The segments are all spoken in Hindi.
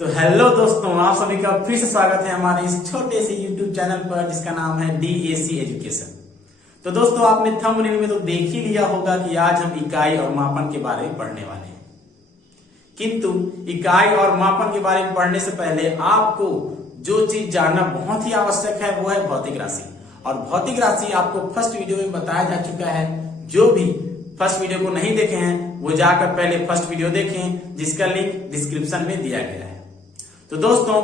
तो हेलो दोस्तों, आप सभी का फिर से स्वागत है हमारे इस छोटे से YouTube चैनल पर जिसका नाम है DAC एजुकेशन। तो दोस्तों, आपने थंबनेल में तो देख ही लिया होगा कि आज हम इकाई और मापन के बारे में पढ़ने वाले हैं। किंतु इकाई और मापन के बारे में पढ़ने से पहले आपको जो चीज जानना बहुत ही आवश्यक है वो है भौतिक राशि। और भौतिक राशि आपको फर्स्ट वीडियो में बताया जा चुका है। जो भी फर्स्ट वीडियो को नहीं देखे हैं वो जाकर पहले फर्स्ट वीडियो देखें, जिसका लिंक डिस्क्रिप्शन में दिया गया है। तो दोस्तों,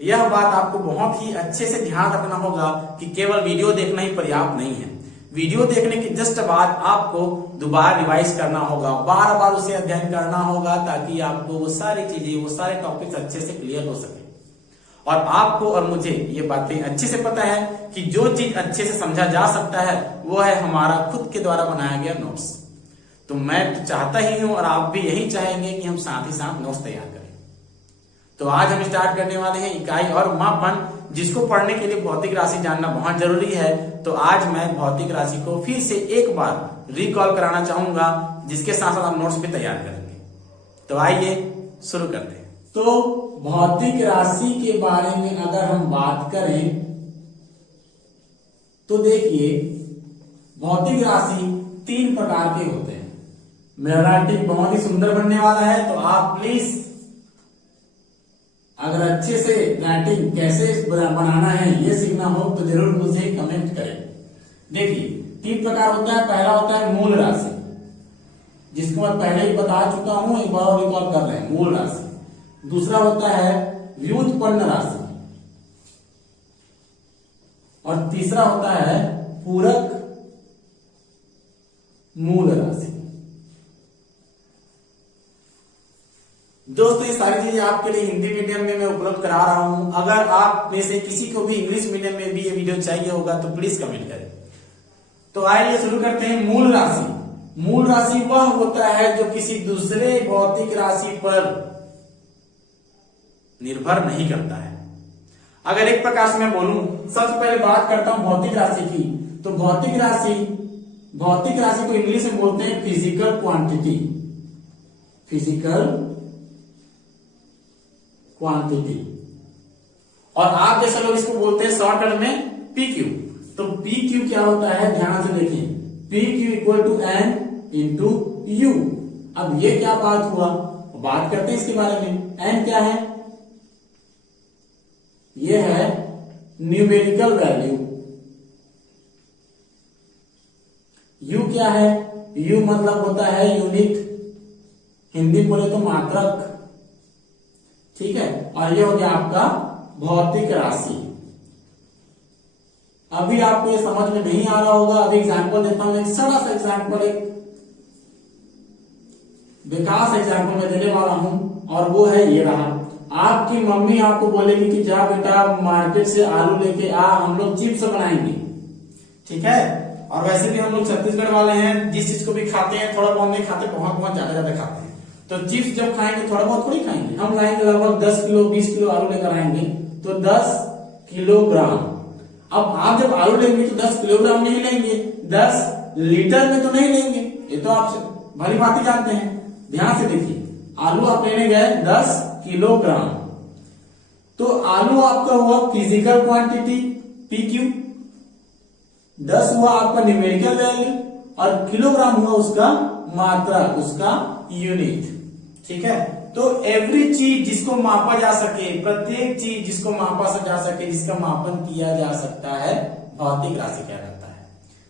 यह बात आपको बहुत ही अच्छे से ध्यान रखना होगा कि केवल वीडियो देखना ही पर्याप्त नहीं है। वीडियो देखने के जस्ट बाद आपको दोबारा रिवाइज करना होगा, बार बार उसे अध्ययन करना होगा, ताकि आपको वो सारी चीजें, वो सारे टॉपिक्स अच्छे से क्लियर हो सके। और आपको और मुझे ये बातें अच्छे से पता है कि जो चीज अच्छे से समझा जा सकता है वो है हमारा खुद के द्वारा बनाया गया नोट्स। तो मैं तो चाहता ही हूं और आप भी यही चाहेंगे कि हम साथ ही साथ नोट्स तैयार करें। तो आज हम स्टार्ट करने वाले हैं इकाई और मापन, जिसको पढ़ने के लिए भौतिक राशि जानना बहुत जरूरी है। तो आज मैं भौतिक राशि को फिर से एक बार रिकॉल कराना चाहूंगा, जिसके साथ साथ हम नोट्स भी तैयार करेंगे। तो आइए शुरू करते हैं। तो भौतिक राशि के बारे में अगर हम बात करें तो देखिए, भौतिक राशि 3 प्रकार के होते हैं। मेरा राइटिंग बहुत ही सुंदर बनने वाला है, तो आप प्लीज अगर अच्छे से राइटिंग कैसे बनाना है ये सीखना हो तो जरूर मुझे कमेंट करें। देखिए, 3 प्रकार होता है। पहला होता है मूल राशि, जिसको मैं पहले ही बता चुका हूं, एक बार और रिकॉल कर रहे हैं, मूल राशि। दूसरा होता है व्युत्पन्न राशि, और तीसरा होता है पूरक मूल राशि। दोस्तों, ये सारी चीजें आपके लिए हिंदी मीडियम में मैं उपलब्ध करा रहा हूं। अगर आप में से किसी को भी इंग्लिश मीडियम में भी ये वीडियो चाहिए होगा तो प्लीज कमेंट करें। तो आइए शुरू करते हैं। मूल राशि। मूल राशि वह होता है जो किसी दूसरे भौतिक राशि पर निर्भर नहीं करता है। अगर एक प्रकार से मैं बोलूं, सबसे पहले बात करता हूं भौतिक राशि की, तो भौतिक राशि को इंग्लिश में बोलते हैं फिजिकल क्वांटिटी। Physical quantity. और आप जैसे लोग इसको बोलते हैं शॉर्टकट में PQ। तो PQ क्या होता है, ध्यान से देखिए, PQ equal to N into U। अब ये क्या बात हुआ, बात करते हैं इसके बारे में। N क्या है, ये है न्यूमेरिकल वैल्यू। U क्या है, U मतलब होता है यूनिट, हिंदी बोले तो मात्रक, ठीक है। और ये हो गया आपका भौतिक राशि। अभी आपको ये समझ में नहीं आ रहा होगा, अभी एग्जांपल देता हूं, एक सरल सा एग्जांपल, एक बेकार सा एग्जांपल मैं देने वाला हूं, और वो है ये रहा। आपकी मम्मी आपको बोलेगी कि जा बेटा मार्केट से आलू लेके आ, हम लोग चिप्स बनाएंगे, ठीक है। और वैसे भी हम लोग छत्तीसगढ़ वाले हैं, जिस चीज को भी खाते हैं थोड़ा बहुत नहीं खाते, बहुत ज्यादा खाते हैं। तो चिप्स जब खाएंगे थोड़ा बहुत थोड़ी खाएंगे, हम लाएंगे लगभग 10 किलो 20 किलो आलू लेकर आएंगे, तो 10 किलोग्राम। अब आप जब आलू लेंगे तो 10 किलोग्राम नहीं लेंगे, 10 लीटर में तो नहीं लेंगे, ये तो आप भली भांति जानते हैं। ध्यान से देखिए, आलू आप लेने गए 10 किलोग्राम, तो आलू आपका हुआ फिजिकल क्वांटिटी PQ, 10 हुआ आपका न्यूमेरिकल वैल्यू, और किलोग्राम हुआ उसका मात्रा, उसका यूनिट, ठीक है। तो एवरी चीज जिसको मापा जा सके, प्रत्येक चीज जिसको मापा जा सके, जिसका मापन किया जा सकता है, भौतिक राशि कहलाता है।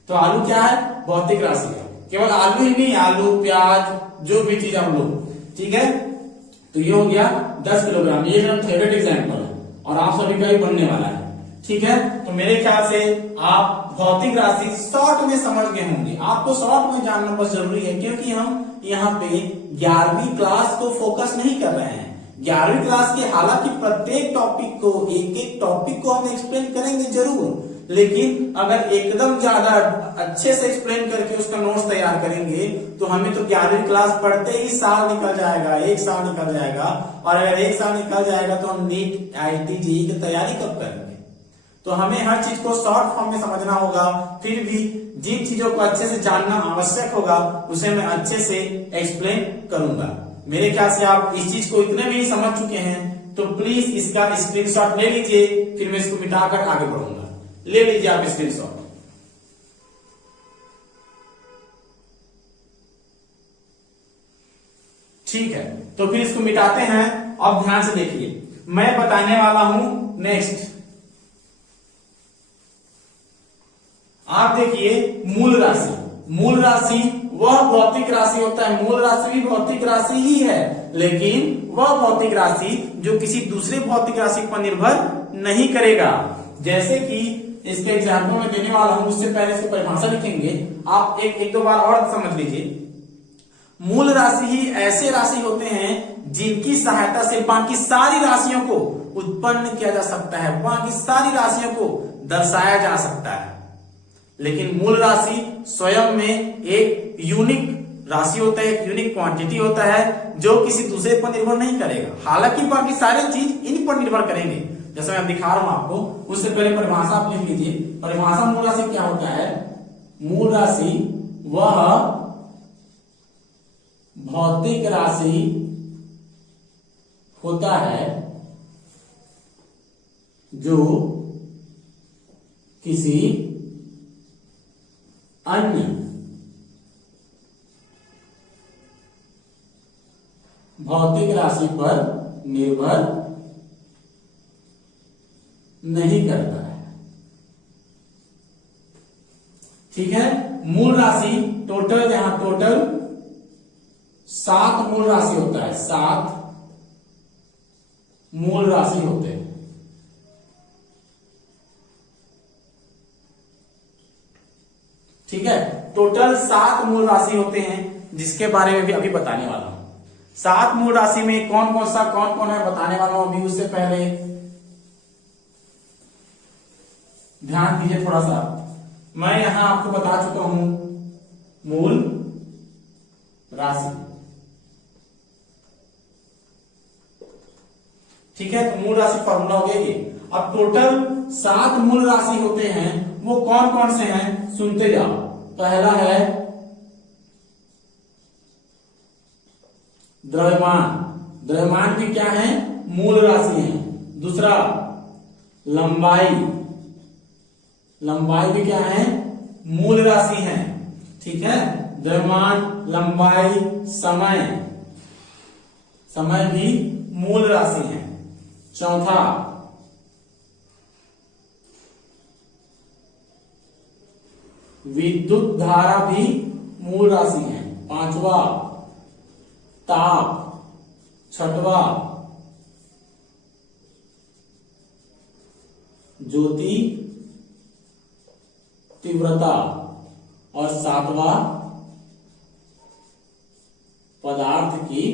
तो आलू क्या है, भौतिक राशि है। केवल आलू ही नहीं, आलू प्याज जो भी चीज हम लोग, ठीक है। तो ये हो गया 10 किलोग्राम। ये मेरा फेवरेट एग्जाम्पल है और आप सभी का ही बनने वाला है, ठीक है। तो मेरे ख्याल से आप भौतिक राशि शॉर्ट में समझ गए होंगे। आपको शॉर्ट में जानना बहुत जरूरी है, क्योंकि हम यहाँ पे 11वीं क्लास को फोकस नहीं कर रहे हैं। 11वीं क्लास के हालांकि प्रत्येक टॉपिक को, एक एक टॉपिक को हम एक्सप्लेन करेंगे जरूर, लेकिन अगर एकदम ज्यादा अच्छे से एक्सप्लेन करके उसका नोट्स तैयार करेंगे तो हमें तो 11वीं क्लास पढ़ते ही साल निकल जाएगा, 1 साल निकल जाएगा। और अगर 1 साल निकल जाएगा तो हम नीट IIT JEE की तैयारी कब करेंगे। तो हमें हर चीज को शॉर्ट फॉर्म में समझना होगा। फिर भी जिन चीजों को अच्छे से जानना आवश्यक होगा उसे मैं अच्छे से एक्सप्लेन करूंगा। मेरे ख्याल से आप इस चीज को इतने भी समझ चुके हैं, तो प्लीज इसका स्क्रीनशॉट ले लीजिए, फिर मैं इसको मिटाकर आगे बढ़ूंगा। ले लीजिए आप स्क्रीनशॉट। ठीक है, तो फिर इसको मिटाते हैं। अब ध्यान से देखिए, मैं बताने वाला हूं नेक्स्ट। आप देखिए मूल राशि। मूल राशि वह भौतिक राशि होता है, मूल राशि भी भौतिक राशि ही है, लेकिन वह भौतिक राशि जो किसी दूसरे भौतिक राशि पर निर्भर नहीं करेगा। जैसे कि इसके एग्जाम्पल में देने वाला हूं, उससे पहले इसकी परिभाषा लिखेंगे, आप एक दो बार और समझ लीजिए। मूल राशि ही ऐसे राशि होते हैं जिनकी सहायता से बाकी सारी राशियों को उत्पन्न किया जा सकता है, बाकी सारी राशियों को दर्शाया जा सकता है। लेकिन मूल राशि स्वयं में एक यूनिक राशि होता है, एक यूनिक क्वांटिटी होता है जो किसी दूसरे पर निर्भर नहीं करेगा। हालांकि बाकी सारी चीज इन पर निर्भर करेंगे, जैसा मैं दिखा रहा हूं आपको। उससे पहले परिभाषा आप लिख लीजिए। परिभाषा मूल राशि क्या होता है? मूल राशि वह भौतिक राशि होता है जो किसी अन्य भौतिक राशि पर निर्भर नहीं करता है। ठीक है, मूल राशि टोटल, यहां टोटल 7 मूल राशि होता है, 7 मूल राशि होते हैं। ठीक है, टोटल 7 मूल राशि होते हैं, जिसके बारे में भी अभी बताने वाला हूं। 7 मूल राशि में कौन कौन है बताने वाला हूं अभी। उससे पहले ध्यान दीजिए थोड़ा सा। मैं यहां आपको बता चुका हूं मूल राशि। ठीक है, तो मूल राशि फॉर्मूला हो गया ये। अब टोटल 7 मूल राशि होते हैं, वो कौन कौन से हैं सुनते जाओ। पहला है द्रव्यमान। द्रव्यमान भी क्या है? मूल राशि है। दूसरा लंबाई। लंबाई भी क्या है? मूल राशि है। ठीक है, द्रव्यमान, लंबाई, समय, समय भी मूल राशि है। चौथा विद्युत धारा भी मूल राशि है। पांचवा ताप। छठवा ज्योति तीव्रता। और सातवां पदार्थ की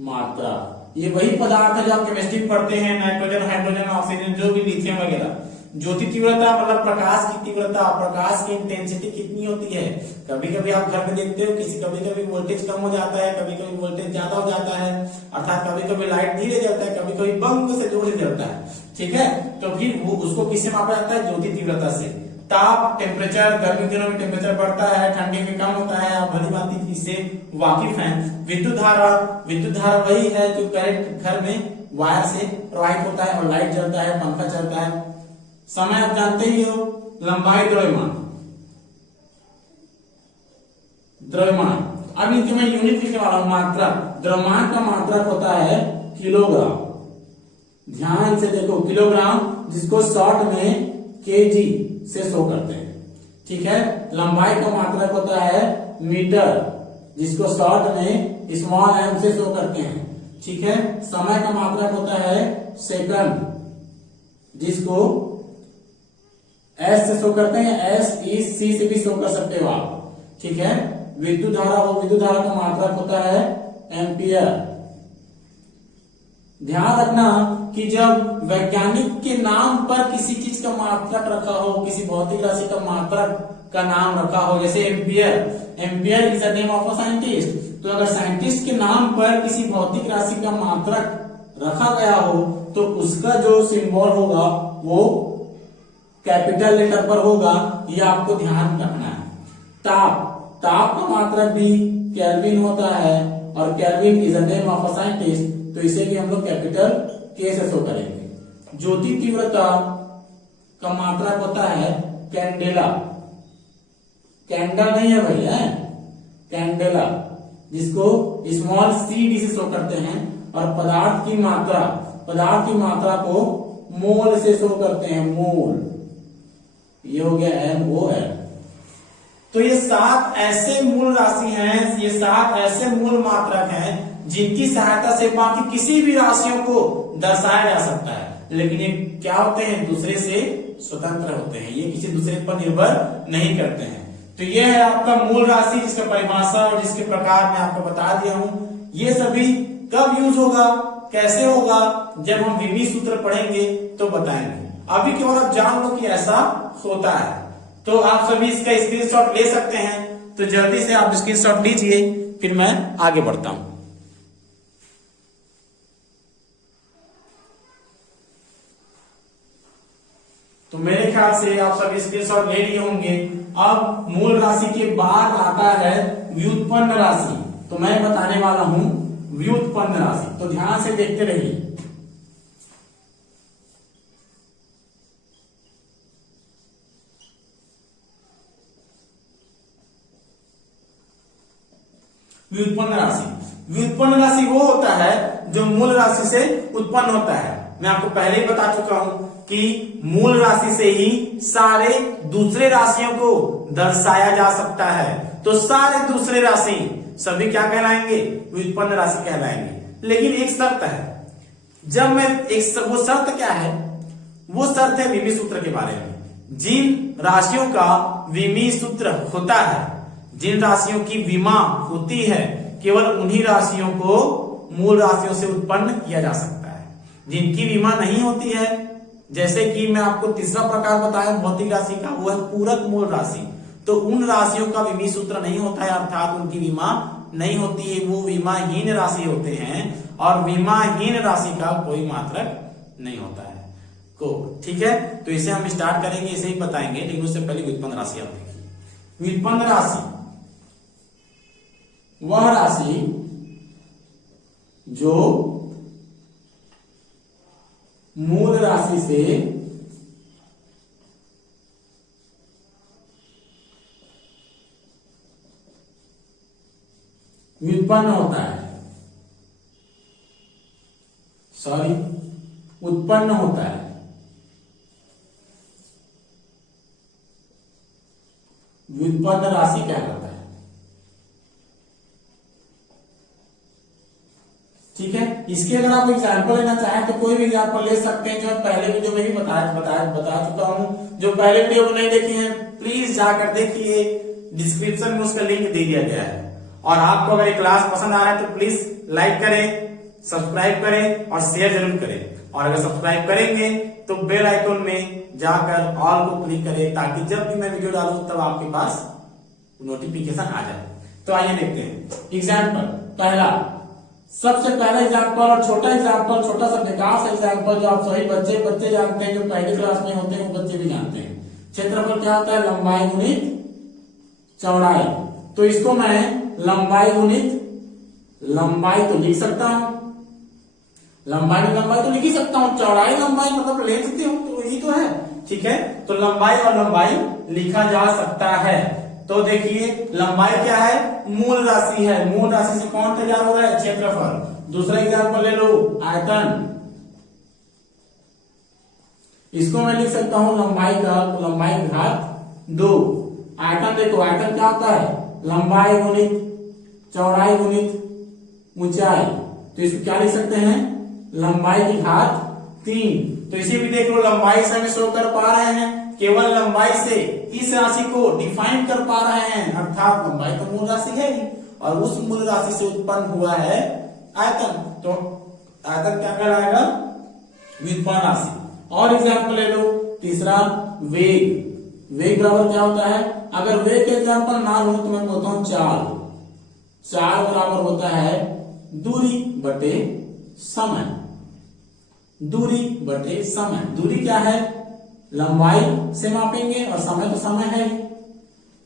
मात्रा। ये वही पदार्थ है जो आप केमिस्ट्री में पढ़ते हैं, नाइट्रोजन, हाइड्रोजन, ऑक्सीजन, जो भी लिथियम वगैरह। ज्योति तीव्रता मतलब प्रकाश की तीव्रता, प्रकाश की इंटेंसिटी कितनी होती है। कभी कभी आप घर में देखते हो कभी कभी वोल्टेज कम हो जाता है, कभी कभी वोल्टेज ज्यादा हो जाता है, अर्थात कभी कभी लाइट धीरे जलता है, कभी कभी बंद से जोर से जलता है। ठीक है, तो फिर वो उसको किससे मापा जाता है? ज्योति तीव्रता से। ताप, टेम्परेचर, गर्मी दिनों में टेम्परेचर बढ़ता है, ठंडी में कम होता है, आप भली भांति इससे वाकिफ हैं। विद्युत धारा, विद्युत धारा वही है जो करंट घर में वायर से प्रवाहित होता है और लाइट जलता है, पंखा चलता है। समय आप जानते ही हो। लंबाई, द्रव्यमान। द्रव्यमान, अब इनके मैं यूनिट लिखने वाला हूं। मात्रा, द्रव्यमान का मात्रक होता है किलोग्राम। ध्यान से देखो, किलोग्राम, जिसको शॉर्ट में केजी से शो करते हैं। ठीक है, लंबाई का मात्रक होता है मीटर, जिसको शॉर्ट में स्मॉल एम से शो करते हैं। ठीक है, समय का मात्रक होता है सेकंड, जिसको एस से शो करते हैं, एस ई सी से भी शो कर सकते हो आप। ठीक है, विद्युत धारा हो, विद्युत धारा का मात्रक होता है एम्पियर। ध्यान रखना कि जब वैज्ञानिक के नाम पर किसी चीज का मात्रक रखा हो, किसी भौतिक राशि का मात्रक का नाम रखा हो, जैसे ampere, ampere is the name of a scientist, तो अगर साइंटिस्ट के नाम पर किसी भौतिक राशि का मात्रक रखा गया हो तो उसका जो सिंबल होगा वो कैपिटल लेटर पर होगा, ये आपको ध्यान रखना है। ताप, ताप का मात्रक भी केल्विन होता है और kelvin is a name of a scientist, तो इसे भी हम लोग कैपिटल के से शो करेंगे। ज्योति तीव्रता का मात्रक होता है कैंडेला, कैंडल नहीं है भाई, है कैंडेला, जिसको स्मॉल सी डी से शो करते हैं। और पदार्थ की मात्रा को मोल से शो करते हैं, मोल, ये हो गया MOL। तो ये 7 ऐसे मूल राशि हैं, ये 7 ऐसे मूल मात्रक हैं जिनकी सहायता से बाकी किसी भी राशियों को दर्शाया जा सकता है, लेकिन ये क्या होते हैं, दूसरे से स्वतंत्र होते हैं, ये किसी दूसरे पर निर्भर नहीं करते हैं। तो ये है आपका मूल राशि, जिसका परिभाषा और जिसके प्रकार मैं आपको बता दिया हूं। ये सभी कब यूज होगा, कैसे होगा, जब हम विमी सूत्र पढ़ेंगे तो बताएंगे। अभी केवल आप जान लो कि ऐसा होता है। तो आप सभी इसका स्क्रीनशॉट ले सकते हैं, तो जल्दी से आप स्क्रीनशॉट लीजिए, फिर मैं आगे बढ़ता हूं। तो मेरे ख्याल से आप सभी स्क्रीनशॉट ले लिए होंगे। अब मूल राशि के बाद आता है व्युत्पन्न राशि, तो मैं बताने वाला हूं व्युत्पन्न राशि, तो ध्यान से देखते रहिए। व्युत्पन्न राशि वो होता है जो मूल राशि से उत्पन्न होता है। मैं आपको पहले ही बता चुका हूं कि मूल राशि से ही सारे दूसरे राशियों को दर्शाया जा सकता है। तो सारे दूसरे राशि सभी क्या कहलाएंगे, व्युत्पन्न राशि कहलाएंगे। लेकिन एक शर्त है, जब मैं वो शर्त क्या है, वो शर्त है विमी सूत्र के बारे में। जिन राशियों का विमी सूत्र होता है, जिन राशियों की विमा होती है, केवल उन्हीं राशियों को मूल राशियों से उत्पन्न किया जा सकता है। जिनकी विमा नहीं होती है, जैसे कि मैं आपको तीसरा प्रकार बताया भौतिक राशि का, वो है पूरक मूल राशि, तो उन राशियों का विमी सूत्र नहीं होता है, अर्थात उनकी विमा नहीं होती है, वो विमाहीन राशि होते हैं। और विमाहीन राशि का कोई मात्रक नहीं होता है को, ठीक है। तो इसे हम स्टार्ट करेंगे, इसे ही बताएंगे, लेकिन उससे पहले व्युत्पन्न राशि आप देखिए। व्युत्पन्न राशि वह राशि जो मूल राशि से व्युत्पन्न होता है, उत्पन्न होता है। व्युत्पन्न राशि कहलाता है, ठीक है। इसके अगर आप एग्जाम्पल लेना चाहें तो कोई भी एग्जाम्पल ले सकते हैं, जो पहले वीडियो में भी बता चुका हूं। जो पहले वीडियो को नहीं देखे हैं प्लीज जाकर देखिए, डिस्क्रिप्शन में उसका लिंक दे दिया गया है। और आपको अगर ये क्लास पसंद आ रहा है तो प्लीज लाइक करें, सब्सक्राइब करें और शेयर जरूर करें। और अगर सब्सक्राइब करेंगे तो बेल आइकन में जाकर ऑल को क्लिक करें, ताकि जब भी मैं वीडियो डालूं तब आपके पास नोटिफिकेशन आ जाए। तो आइए देखते हैं एग्जाम्पल। पहला, सबसे पहला एग्जाम्पल और छोटा एग्जाम्पल, छोटा सा विकास एग्जाम्पल, जो आप सभी बच्चे जानते हैं, जो पहली क्लास में होते हैं वो बच्चे भी जानते हैं। क्षेत्रफल क्या होता है, लंबाई गुणित चौड़ाई। तो इसको मैं लंबाई गुणित लंबाई तो लिख सकता हूं, लंबाई तो लिख ही सकता हूं, चौड़ाई लंबाई मतलब ले सकते हो, तो यही तो है, ठीक है। तो लंबाई और लंबाई लिखा जा सकता है। तो देखिए लंबाई क्या है, मूल राशि है, मूल राशि से कौन तैयार हो रहा है, क्षेत्रफल। दूसरा एग्जाम्पल ले लो, आयतन। इसको मैं लिख सकता हूं लंबाई का, तो लंबाई घात 2। आयतन देखो, आयतन क्या होता है, लंबाई गुणित चौड़ाई गुणित ऊंचाई। तो इसको क्या लिख सकते हैं, लंबाई की घात 3। तो इसे भी देख लो, लंबाई से हमें शो कर पा रहे हैं, केवल लंबाई से इस राशि को डिफाइन कर पा रहे हैं, अर्थात लंबाई तो मूल राशि है ही, और उस मूल राशि से उत्पन्न हुआ है आयतन। तो आयतन क्या कहलाएगा, व्युत्पन्न राशि। और एग्जाम्पल ले लो, तीसरा वेग। वेग बराबर क्या होता है, अगर वेग के एग्जाम्पल ना लो तो मैं बोलता हूं चाल। चाल बराबर होता है दूरी बटे समय। दूरी बटे समय, दूरी क्या है, लंबाई से मापेंगे और समय तो समय है ही।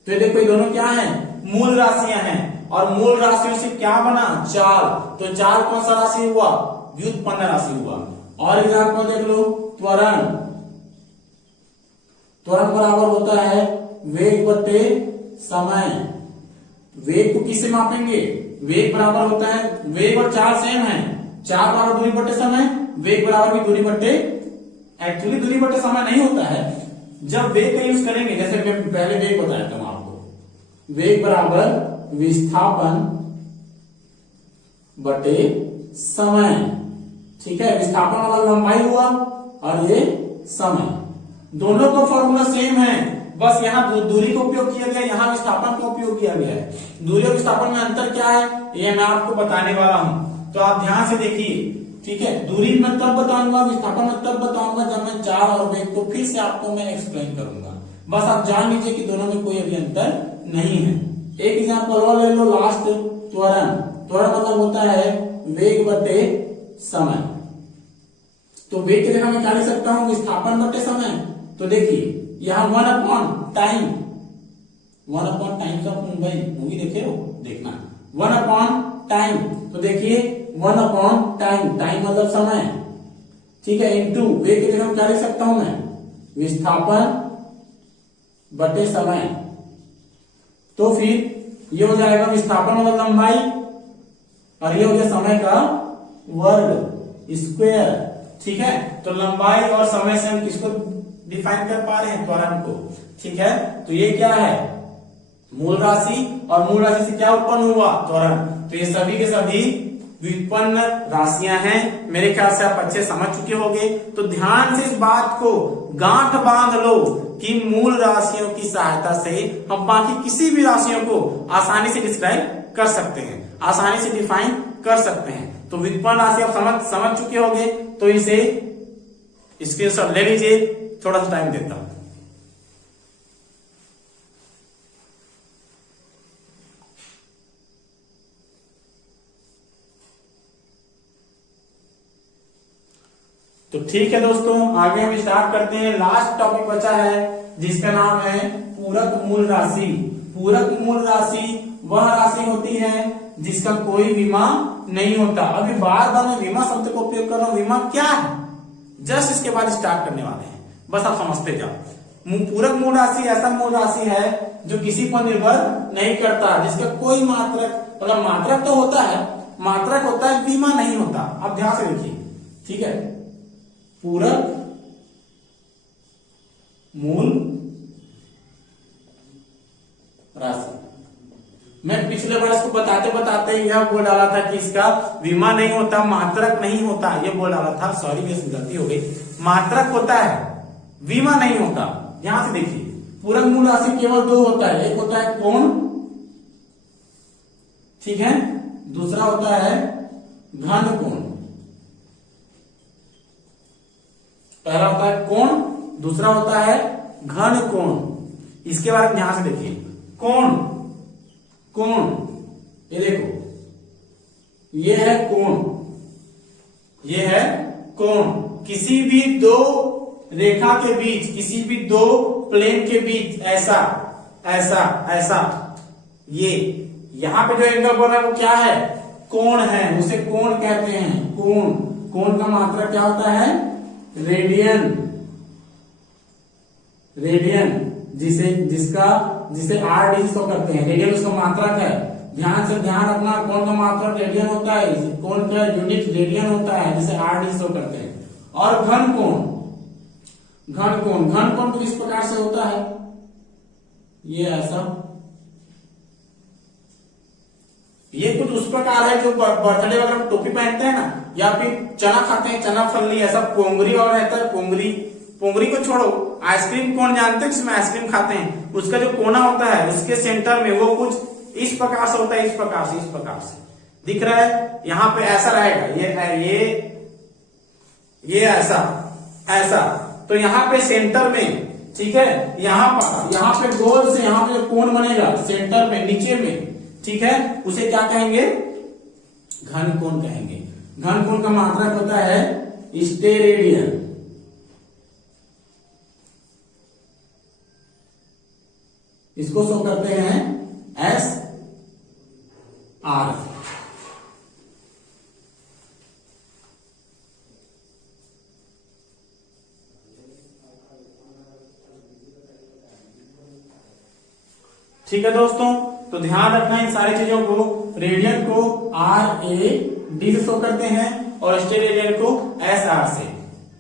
तो देखो ये दोनों क्या है, मूल राशियां हैं, और मूल राशियों से क्या बना, चाल। तो चाल कौन सा राशि हुआ, व्युत्पन्न राशि हुआ। और एग्जाम्पल देख लो, त्वरण। त्वरण बराबर होता है वेग बटे समय। वेग को किससे मापेंगे, वेग बराबर होता है, वेग और चाल सेम है, चाल बराबर दूरी बटे समय, वेग बराबर भी दूरी बटे, एक्चुअली दूरी बटे समय नहीं होता है। जब वेग का यूज करेंगे, जैसे मैं पहले वेग बताया था आपको, वेग बराबर विस्थापन बटे समय। ठीक है, विस्थापन वाला लंबाई हुआ और ये समय, दोनों का फॉर्मूला सेम है, बस यहाँ दूरी का उपयोग किया गया, यहाँ विस्थापन का उपयोग किया गया है। दूरी और विस्थापन में अंतर क्या है ये मैं आपको बताने वाला हूं, तो आप ध्यान से देखिए। ठीक है, दूरी मैं तब बताऊंगा, विस्थापन मैं तब बताऊंगा जब मैं चाल और वेग को फिर से आपको मैं एक्सप्लेन करूंगा। बस आप जान लीजिए कि दोनों में कोई अभी अंतर नहीं है। एक एग्जाम्पल और ले लो लास्ट, त्वरण। त्वरण मतलब होता है वेग बटे समय। तो वेग की जगह मैं क्या लिख सकता हूं, विस्थापन बटे समय। तो देखिए यहाँ 1/टाइम, 1/टाइम्स ऑफ मुंबई, मूवी देखे हो, देखना 1/टाइम। तो देखिए 1/टाइम, टाइम मतलब समय। ठीक है, इंटू वेग की जगह क्या लिख सकता हूं मैं, विस्थापन बटे समय। तो फिर ये हो जाएगा विस्थापन मतलब लंबाई और ये हो गया समय का वर्ग स्क्वायर। ठीक है, तो लंबाई और समय से हम किसको डिफाइन कर पा रहे हैं, त्वरण को। ठीक है, तो ये क्या है, मूल राशि, और मूल राशि से क्या उत्पन्न हुआ, त्वरण। तो ये सभी के सभी व्युत्पन्न राशियां हैं। मेरे ख्याल से आप अच्छे समझ चुके होंगे। तो ध्यान से इस बात को गांठ बांध लो कि मूल राशियों की सहायता से हम बाकी किसी भी राशियों को आसानी से डिस्क्राइब कर सकते हैं, आसानी से डिफाइन कर सकते हैं। तो व्युत्पन्न राशि आप समझ चुके होंगे, तो इसे स्क्रीनशॉट ले लीजिए, थोड़ा सा टाइम देता हूं। तो ठीक है दोस्तों, आगे हम स्टार्ट करते हैं। लास्ट टॉपिक बचा है जिसका नाम है पूरक मूल राशि। पूरक मूल राशि वह राशि होती है जिसका कोई विमा नहीं होता। अभी बार बार मैं विमा शब्द को उपयोग कर रहा हूं, विमा क्या है जस्ट इसके बाद स्टार्ट करने वाले हैं, बस आप समझते जाओ। पूरक मूल राशि ऐसा मूल राशि है जो किसी पर निर्भर नहीं करता, जिसका कोई मात्रक, मतलब मात्रक तो होता है, मात्रक होता है, बीमा नहीं होता। अब ध्यान से देखिए, ठीक है, पूरक मूल राशि। मैं पिछले बार इसको बताते बताते यह बोल डाला था कि इसका बीमा नहीं होता, मात्रक नहीं होता, यह बोल डाला था, सॉरी मेरी गलती हो गई। मात्रक होता है, बीमा नहीं होता। यहां से देखिए, पूरक मूल राशि केवल दो होता है, एक होता है कोण, ठीक है, दूसरा होता है घन कोण। पहला होता है कोण, दूसरा होता है घन कोण। इसके बारे में ध्यान से देखिए, कोण, कोण, ये देखो, ये है कोण, ये है कोण। किसी भी दो रेखा के बीच, किसी भी दो प्लेन के बीच ऐसा ऐसा ऐसा, ये यहां पे जो एंगल बन रहा है वो क्या है, कोण है, उसे कोण कहते हैं। कोण, कोण का मात्रा क्या होता है, रेडियन, रेडियन, जिसे RD शो करते हैं, रेडियन उसका मात्रक है। ध्यान रखना, कोण का मात्रक रेडियन होता है, कोण का यूनिट रेडियन होता है, जिसे RD शो करते हैं। और घन कोण, घन कोण, घन कोण तो इस प्रकार से होता है, ये ऐसा, ये कुछ उस प्रकार है जो बर्थडे वगैरह में टोपी पहनते हैं ना, या फिर चना खाते हैं, चना फल्ली, ऐसा पोंगरी और रहता है, पोंगरी। पोंगरी को छोड़ो, आइसक्रीम कौन जानते हैं जिसमें आइसक्रीम खाते हैं, उसका जो कोना होता है उसके सेंटर में वो कुछ इस प्रकार से होता है, इस प्रकार से, इस प्रकार से दिख रहा है। यहां पे ऐसा रहेगा, ये ऐसा ऐसा, तो यहाँ पे सेंटर में, ठीक है, यहाँ पे गोल से यहाँ पे कोण बनेगा सेंटर में, नीचे में, ठीक है, उसे क्या कहेंगे, घन कोण कहेंगे। घन कोण का मात्रक होता है स्टेरेडियन। इसको शो करते हैं S ठीक है दोस्तों, तो ध्यान रखना इन सारी चीजों को। रेडियन को RAD से शो करते हैं और स्टेरेडियन को SR से।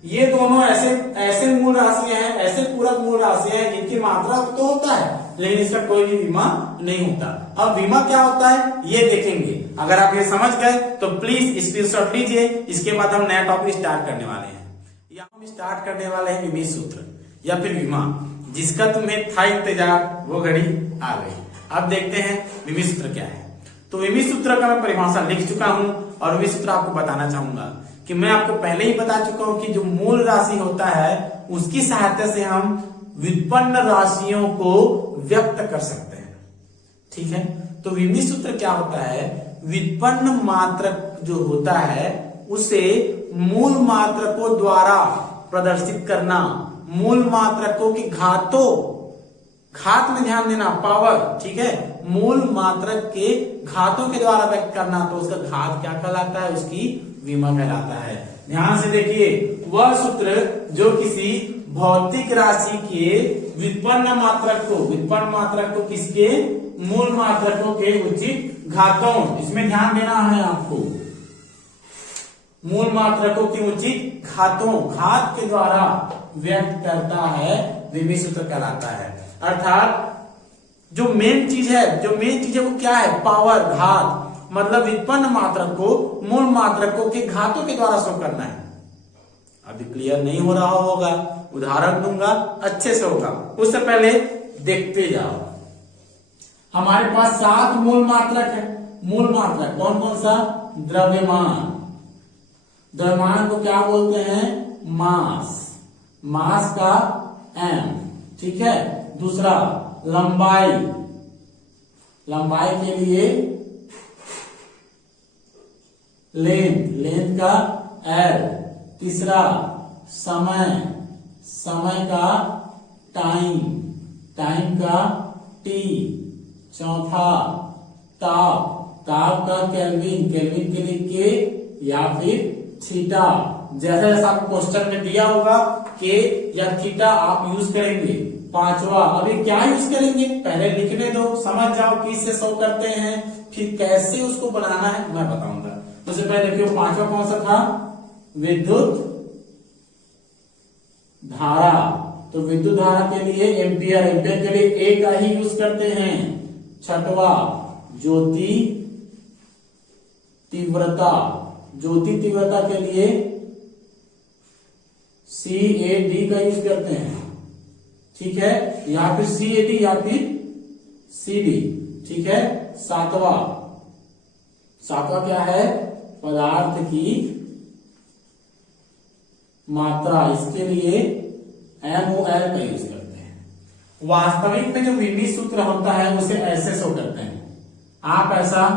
ये दोनों ऐसे मूल राशियां हैं, ऐसे पूरक मूल राशियां हैं जिनकी मात्रा तो होता है लेकिन इसका कोई भी विमा नहीं होता। अब विमा क्या होता है ये देखेंगे। अगर आप ये समझ गए तो प्लीज स्क्रीनशॉट लीजिए। इसके बाद हम नया टॉपिक स्टार्ट करने वाले हैं। यहाँ हम स्टार्ट करने वाले हैं विमी सूत्र या फिर विमा, जिसका तुम्हें था इंतजार, वो घड़ी आ गई। अब देखते हैं विमी सूत्र क्या है। तो विमी सूत्र का मैं परिभाषा लिख चुका हूं और विमी सूत्र आपको बताना चाहूंगा कि मैं आपको पहले ही बता चुका हूं कि जो मूल राशि होता है उसकी सहायता से हम व्युत्पन्न राशियों को व्यक्त कर सकते हैं। ठीक है, तो विमी सूत्र क्या होता है? व्युत्पन्न मात्रक जो होता है उसे मूल मात्रकों द्वारा प्रदर्शित करना। मूल मात्रकों की घात में ध्यान देना, पावर। ठीक है, मूल मात्रक के घातों के द्वारा व्यक्त करना, तो उसका घात क्या कहलाता है? उसकी विमा कहलाता है। ध्यान से देखिए, वह सूत्र जो किसी भौतिक राशि के व्युत्पन्न मात्रक को किसके? मूल मात्रकों के उचित घातों, इसमें ध्यान देना है आपको, मूल मात्रकों की उचित घात के द्वारा व्यक्त करता है, विमी सूत्र कहलाता है। अर्थात जो मेन चीज है वो क्या है? पावर, घात। मतलब व्युत्पन्न मात्रक को मूल मात्रकों के घातों के द्वारा शो करना है। अभी क्लियर नहीं हो रहा होगा, उदाहरण दूंगा, अच्छे से होगा। उससे पहले देखते जाओ। हमारे पास 7 मूल मात्रक है। मूल मात्रक कौन कौन सा? द्रव्यमान। द्रव्यमान को क्या बोलते हैं? मास का m। ठीक है, दूसरा लंबाई के लिए लेंथ का L। तीसरा समय का टाइम का T। चौथा ताप का केल्विन के लिए K या फिर थीटा। जैसा जैसा आपको क्वेश्चन में दिया होगा K या थीटा आप यूज करेंगे। पांचवा, अभी क्या यूज करेंगे पहले लिखने दो, समझ जाओ कि इससे शो करते हैं, फिर कैसे उसको बनाना है मैं बताऊंगा। उससे पहले देखिए पांचवा कौन सा था? विद्युत धारा। तो विद्युत धारा के लिए एम्पियर के लिए ए का ही यूज करते हैं। छठवा, ज्योति तीव्रता के लिए CAD का यूज करते हैं। ठीक है, या फिर CAD या फिर CD। ठीक है, सातवा क्या है? पदार्थ की मात्रा, इसके लिए MOL का यूज करते हैं। वास्तविक में जो विमी सूत्र होता है उसे ऐसे शो करते हैं। आप ऐसा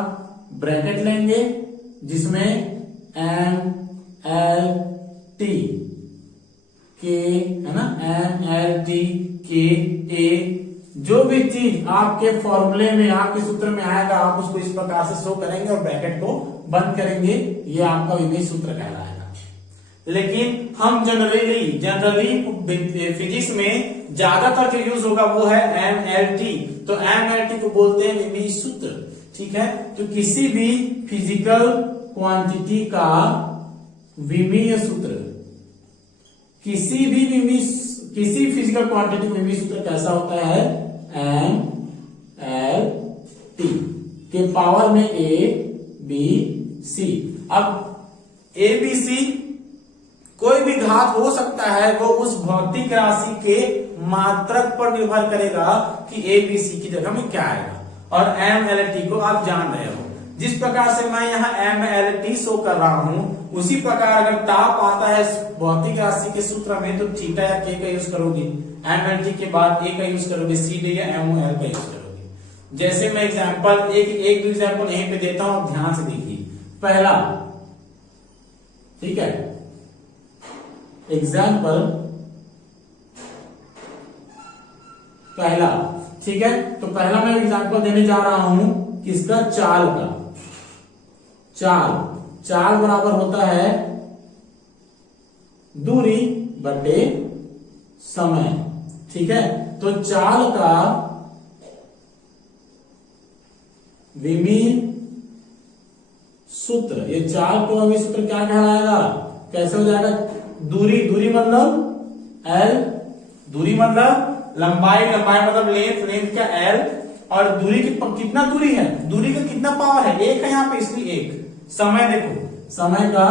ब्रैकेट लेंगे जिसमें MLT के है ना, MLT के A, जो भी चीज आपके फॉर्मूले में आपके सूत्र में आएगा आप उसको इस प्रकार से शो करेंगे और ब्रैकेट को बंद करेंगे, ये आपका विमी सूत्र कहलाएगा। लेकिन हम जनरली फिजिक्स में ज्यादातर जो यूज होगा वो है MLT। तो MLT को बोलते हैं विमी सूत्र। ठीक है, तो किसी भी फिजिकल क्वांटिटी का विमीय सूत्र, किसी फिजिकल क्वांटिटी का विमीय सूत्र कैसा होता है? MLT के पावर में ABC। अब ABC कोई भी घात हो सकता है, वो उस भौतिक राशि के मात्रक पर निर्भर करेगा कि ABC की जगह में क्या आएगा। और MLT को आप जान रहे हो, जिस प्रकार से मैं यहाँ MLT शो कर रहा हूं, उसी प्रकार अगर ताप आता है भौतिक राशि के सूत्र में तो थीटा या K का यूज करोगे, MLT के बाद A का यूज करोगे, CD या MOL का यूज करोगे। जैसे मैं एग्जाम्पल एक एग्जाम्पल यहीं पे देता हूं, आप ध्यान से देखिए। पहला, ठीक है, एग्जाम्पल पहला। ठीक है, तो पहला मैं एग्जाम्पल देने जा रहा हूं किसका? चाल का। चाल बराबर होता है दूरी बटे समय। ठीक है, तो चाल का विमीन सूत्र, ये चाल प्रभावी सूत्र क्या कहलाएगा, कैसे हो जाएगा, दूरी मतलब एल, दूरी मतलब लंबाई, लंबाई मतलब लेंथ, लेंथ का एल, और दूरी कितना दूरी है, दूरी का कितना पावर है, एक है यहाँ पे इसलिए एक। समय देखो, समय का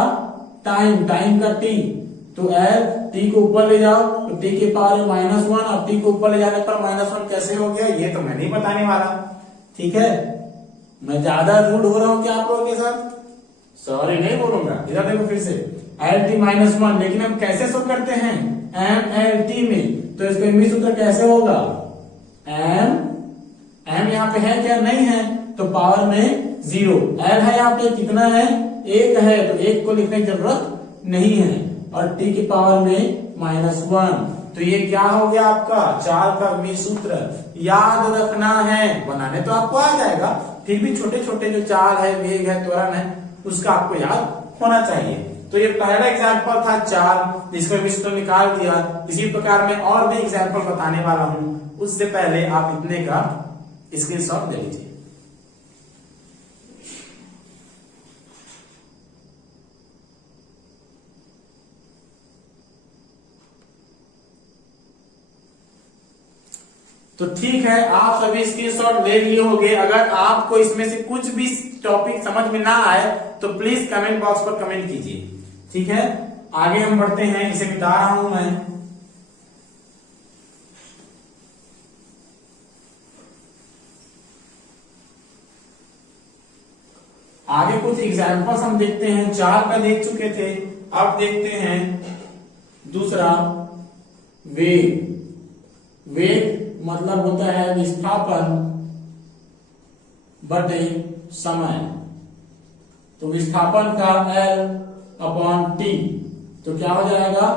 टाइम, टाइम का टी, तो एल, टी को ऊपर ले जाओ तो टी के पावर -1, और टी को ऊपर ले जाने पर -1 कैसे हो गया, ये तो मैं नहीं बताने वाला, ठीक है। मैं ज्यादा रूड हो रहा हूं क्या आप लोगों के साथ, सॉरी नहीं बोलूंगा। इधर देखो फिर से एल टी -1, लेकिन हम कैसे शो करते हैं, एम एल टी में, तो इसका इनवर्स सूत्र कैसे होगा, एम, एम यहाँ पे है क्या, नहीं है, तो पावर में 0, एल है यहाँ पे कितना है, 1 है, तो 1 को लिखने की जरूरत नहीं है, और टी की पावर में -1, तो ये क्या हो गया आपका चाल का इनवर्स सूत्र। याद रखना है, बनाने तो आपको आ जाएगा, फिर भी छोटे छोटे जो चाल है, वेग है, त्वरण है, उसका आपको याद होना चाहिए। तो ये पहला एग्जाम्पल था चाल, जिसको इनवर्स सूत्र निकाल दिया। इसी प्रकार मैं और भी एग्जाम्पल बताने वाला हूं, उससे पहले आप इतने का स्क्रीनशॉट ले लीजिए। तो ठीक है, आप सभी स्क्रीनशॉट ले लिए होंगे। अगर आपको इसमें से कुछ भी टॉपिक समझ में ना आए तो प्लीज कमेंट बॉक्स पर कमेंट कीजिए, ठीक है। आगे हम बढ़ते हैं, इसे मिटा रहा हूं मैं। आगे कुछ एग्जाम्पल्स हम देखते हैं, चार का देख चुके थे, अब देखते हैं दूसरा वेग। वेग मतलब होता है विस्थापन बटे समय, तो विस्थापन का L/T, तो क्या हो जाएगा,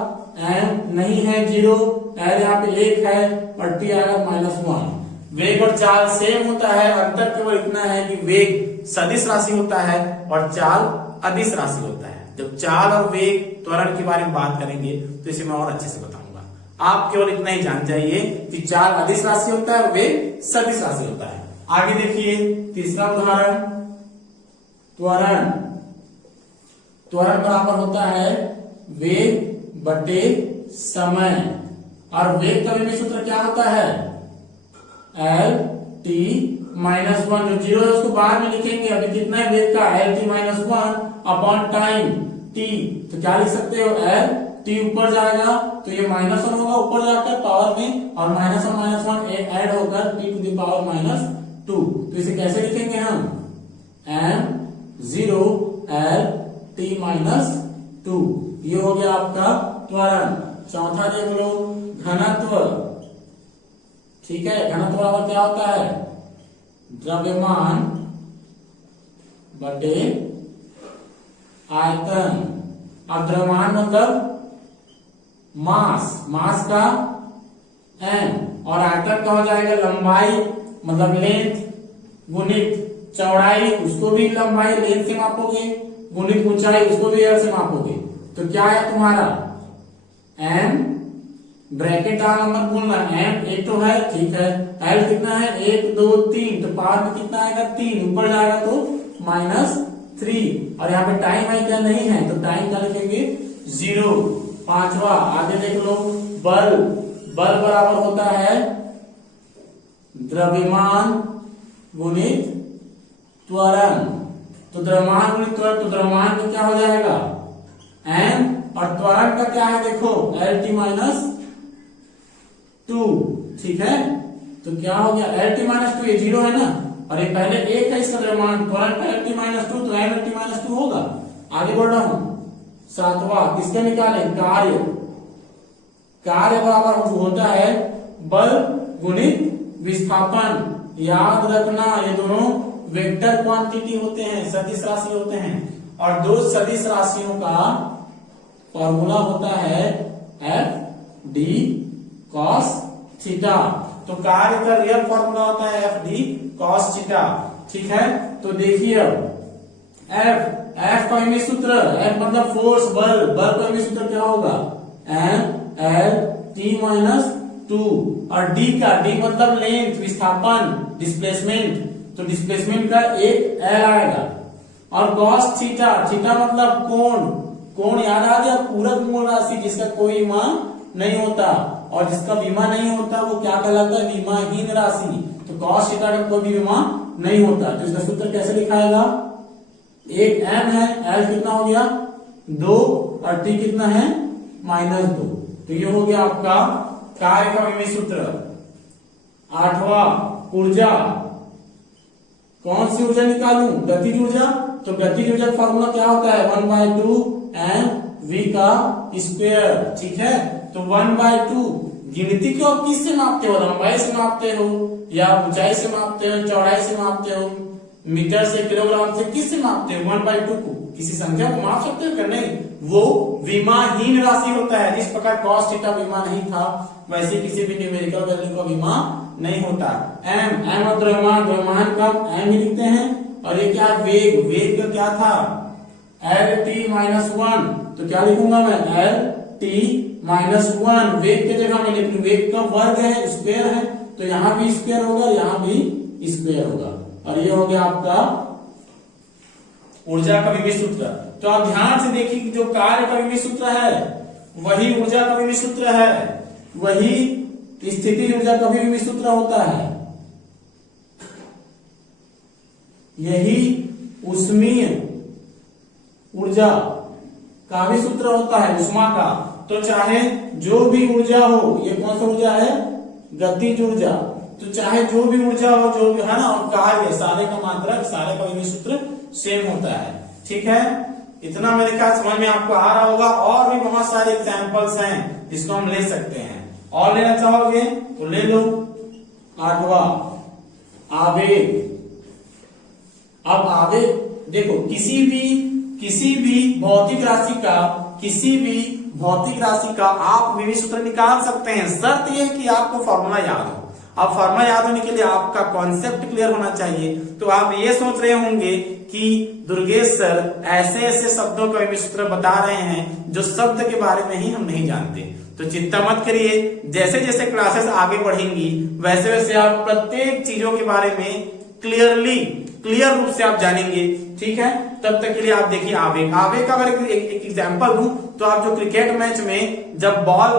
m नहीं है 0, L यहाँ पे 1 है, और T आएगा -1। वेग और चाल सेम होता है, अंतर केवल इतना है कि वेग सदिश राशि होता है और चाल अदिश राशि होता है। जब चाल और वेग त्वरण के बारे में बात करेंगे तो इसे मैं और अच्छे से बताऊंगा। आप केवल इतना ही जान जाइए कि चाल अदिश राशि होता है और वेग सदिश राशि होता है। आगे देखिए तीसरा उदाहरण, त्वरण। त्वरण बराबर होता है वेग बटे समय, और वेग का भी सूत्र क्या होता है, L/T -1, जो 0 है उसको बाद में लिखेंगे, अभी कितना है वेग का, L/T -1 अपॉन टाइम T, तो क्या लिख सकते हो, L/T ऊपर जाएगा तो ये -1 होगा ऊपर जाकर पावर में, और -1 ऐड होकर T⁻², तो इसे कैसे लिखेंगे हम, m0 L/T -2, ये हो गया आपका त्वरण। चौथा देख लो, घनत्व। ठीक है, घनत्व बराबर क्या होता है, द्रव्यमान बटे आयतन। अब द्रव्यमान मतलब मास, मास का m, और आयतन का हो जाएगा लंबाई मतलब लेंथ गुणित चौड़ाई, उसको भी लंबाई लेंथ से मापोगे, गुणित ऊंचाई उसको भी एल से मापोगे, तो क्या है तुम्हारा m, ब्रैकेट आ नंबर बोलना, m एक तो है, ठीक है, l कितना है 1 2 3, तो पावर में कितना आएगा 3, ऊपर जाएगा तो -3, और यहाँ पे टाइम है क्या, नहीं है, तो टाइम क्या लिखेंगे 0। पांचवा आगे देख लो, बल। बल बराबर होता है द्रव्यमान गुणित त्वरण, तो द्रव्यमान गुणित त्वरण, तो द्रव्यमान में क्या हो जाएगा m, और त्वरण का क्या है देखो L/T -2, ठीक है, तो क्या हो गया L/T -2, ये 0 है ना, और ये पहले 1 है इसका द्रव्यमान, त्वरण का L/T -2, तो L/T -2 होगा। आगे बढ़ रहा हूं, सातवां किसके निकाले, कार्य। कार्य बराबर होता है बल गुणित विस्थापन। याद रखना ये दोनों वेक्टर क्वांटिटी होते हैं, सदिश राशि होते हैं, और दो सदिश राशियों का फॉर्मूला होता है FD cos थीटा। तो कार्य का रियल फॉर्मूला होता है FD cos थीटा, ठीक है। तो देखिए अब F का इनवर्स सूत्र, F मतलब फोर्स, बल, बल का इनवर्स सूत्र क्या होगा, M/L/T -2, और D का, D मतलब लेंथ विस्थापन डिस्प्लेसमेंट, तो डिस्प्लेसमेंट का एक एल आएगा। और कॉस थीटा, थीटा मतलब कोण, कोण याद आ गया, पूरक मूल राशि जिसका कोई विमा नहीं होता और जिसका बीमा नहीं होता वो क्या कहलाता है, बीमाहीन राशि। तो कॉस थीटा का कोई भी बीमा नहीं होता। तो इसका सूत्र कैसे लिखाएगा, एक एम है, एल कितना हो गया 2 और टी कितना है -2। तो ये हो गया आपका कार्य का विमीय सूत्र। 8वां, ऊर्जा, कौन सी ऊर्जा निकालूं, गतिज ऊर्जा। तो गतिज ऊर्जा का फॉर्मूला क्या होता है, 1/2 mv का स्क्वायर। ठीक है, तो 1/2 गिनती को आप किससे मापते हो, लंबाई से मापते हो या ऊंचाई से मापते हो, चौड़ाई से मापते हो, मीटर से, किलोग्राम से, किससे मापते हो। 1/2 को किसी संख्या को माप सकते हो क्या, नहीं, वो विमाहीन राशि होता है। जिस प्रकार cos थीटा विमा नहीं था वैसे किसी भी न्यूमेरिकल वैल्यू का विमा नहीं होता। एम, एम और द्रव्यमान, द्रव्यमान का एम ही लिखते हैं। और ये क्या, वेग, वेग का क्या था LT-1। तो क्या लिखूंगा मैं, LT-1, वेग के जगह में, लेकिन वेग का वर्ग है, स्क्वायर है, तो यहां भी स्क्वायर होगा, यहां भी स्क्वायर होगा। और ये हो गया आपका ऊर्जा का विमीय सूत्र। तो आप ध्यान से देखिए कि जो कार्य का विमीय सूत्र है वही ऊर्जा का विमीय सूत्र है, वही स्थिति ऊर्जा का भी विमीय सूत्र होता है, यही उष्मीय ऊर्जा का भी सूत्र होता है, उष्मा का। तो चाहे जो भी ऊर्जा हो, ये कौन सा ऊर्जा है, गतिज ऊर्जा। तो चाहे जो भी ऊर्जा हो, जो भी है ना, और कार्य, सारे का मात्रक, सारे का विमीय सूत्र सेम होता है। ठीक है, इतना मेरे ख्याल समझ में आपको आ रहा होगा। और भी बहुत सारे एग्जांपल्स हैं जिसको हम ले सकते हैं। और लेना चाहोगे तो ले लो। 8वां, आवेग। अब आवेग देखो, किसी भी भौतिक राशि का आप विमीय सूत्र निकाल सकते हैं। शर्त यह कि आपको फॉर्मूला याद हो। अब फॉर्मूला याद होने के लिए आपका कॉन्सेप्ट क्लियर होना चाहिए। तो आप ये सोच रहे होंगे कि दुर्गेश सर ऐसे ऐसे शब्दों का विमीय सूत्र बता रहे हैं जो शब्द के बारे में ही हम नहीं जानते। तो चिंता मत करिए, जैसे जैसे क्लासेस आगे बढ़ेंगी वैसे वैसे आप प्रत्येक चीजों के बारे में क्लियर रूप से आप जानेंगे। ठीक है, तब तक के लिए आप देखिए आवेग का अगर एक एग्जांपल दूं तो आप जो क्रिकेट मैच में जब बॉल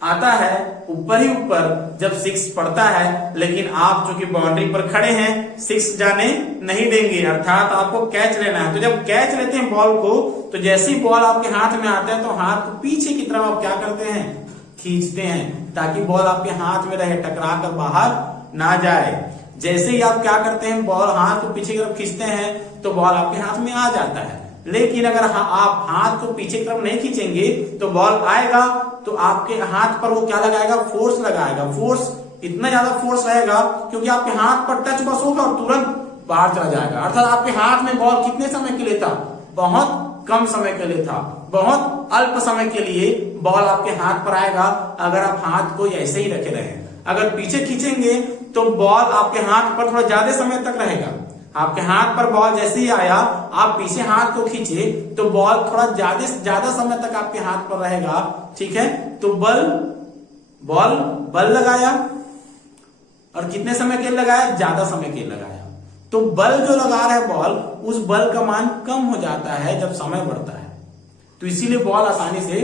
आता है ऊपर ही ऊपर, जब 6 पड़ता है, लेकिन आप जो कि बाउंड्री पर खड़े हैं 6 जाने नहीं देंगे, अर्थात आपको कैच लेना है। तो जब कैच लेते हैं बॉल को, तो जैसी बॉल आपके हाथ में आता है तो हाथ को पीछे की तरफ आप क्या करते हैं, खींचते हैं, ताकि बॉल आपके हाथ में रहे, टकरा कर बाहर ना जाए। जैसे ही आप क्या करते हैं, बॉल हाथ को पीछे की तरफ खींचते हैं तो बॉल आपके हाथ में आ जाता है। लेकिन अगर आप हाथ को पीछे की तरफ नहीं खींचेंगे तो बॉल आएगा तो आपके हाथ पर वो क्या लगाएगा, फोर्स लगाएगा। फोर्स, इतना ज्यादा फोर्स रहेगा क्योंकि आपके हाथ पर टच बस होगा और तुरंत बाहर चला जाएगा। अर्थात आपके हाथ में बॉल कितने समय के लिए था, बहुत कम समय के लिए था, बहुत अल्प समय के लिए बॉल आपके हाथ पर आएगा अगर आप हाथ को ऐसे ही रखे रहे। अगर पीछे खींचेंगे तो बॉल आपके हाथ पर थोड़ा ज्यादा समय तक रहेगा। आपके हाथ पर बॉल जैसे ही आया, आप पीछे हाथ को खींचे तो बॉल थोड़ा ज्यादा समय तक आपके हाथ पर रहेगा। ठीक है, तो बल लगाया और कितने समय के लिए लगाया, ज्यादा समय के लिए लगाया। तो बल जो लगा रहा है बॉल, उस बल का मान कम हो जाता है जब समय बढ़ता है। तो इसीलिए बॉल आसानी से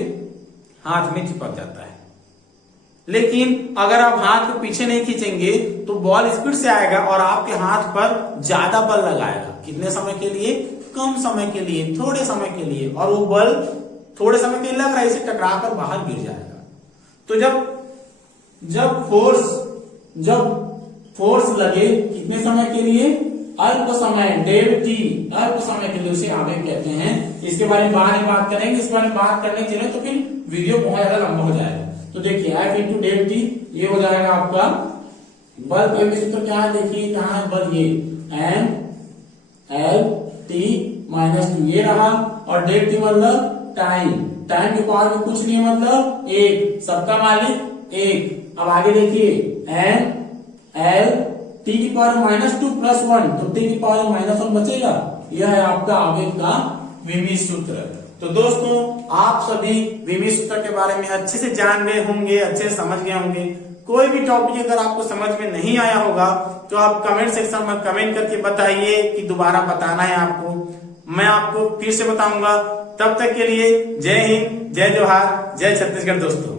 हाथ में चिपक जाता है। लेकिन अगर आप हाथ को पीछे नहीं खींचेंगे तो बॉल स्पीड से आएगा और आपके हाथ पर ज्यादा बल लगाएगा। कितने समय के लिए, कम समय के लिए, थोड़े समय के लिए, और वो बल थोड़े समय के लिए लग रहा है, इसे टकरा कर बाहर गिर जाएगा। तो जब फोर्स लगे कितने समय के लिए, अल्प समय, डेल्टी, अल्प समय के लिए, उसे आवेग कहते हैं। इसके बारे में बाद में बात करेंगे। इस बारे में बात करने चले तो फिर वीडियो बहुत ज्यादा लंबा हो जाएगा। तो देखिए F इंटू डेल्टी, ये हो जाएगा आपका बल का विमीय सूत्र। क्या है देखिए, कहाँ है बल, ये MLT-2 ये रहा। और डेल्टी मतलब टाइम के पावर में कुछ नहीं, मतलब 1, सबका मालिक 1। अब आगे देखिए MLT की पावर -2 +1, तो T की पावर -1 बचेगा। यह है आपका आवेग का विमीय सूत्र। तो दोस्तों आप सभी विमी सूत्र के बारे में अच्छे से जान गए होंगे, अच्छे से समझ गए होंगे। कोई भी टॉपिक अगर आपको समझ में नहीं आया होगा तो आप कमेंट सेक्शन में कमेंट करके बताइए कि दोबारा बताना है आपको, मैं आपको फिर से बताऊंगा। तब तक के लिए जय हिंद, जय जोहार, जय छत्तीसगढ़ दोस्तों।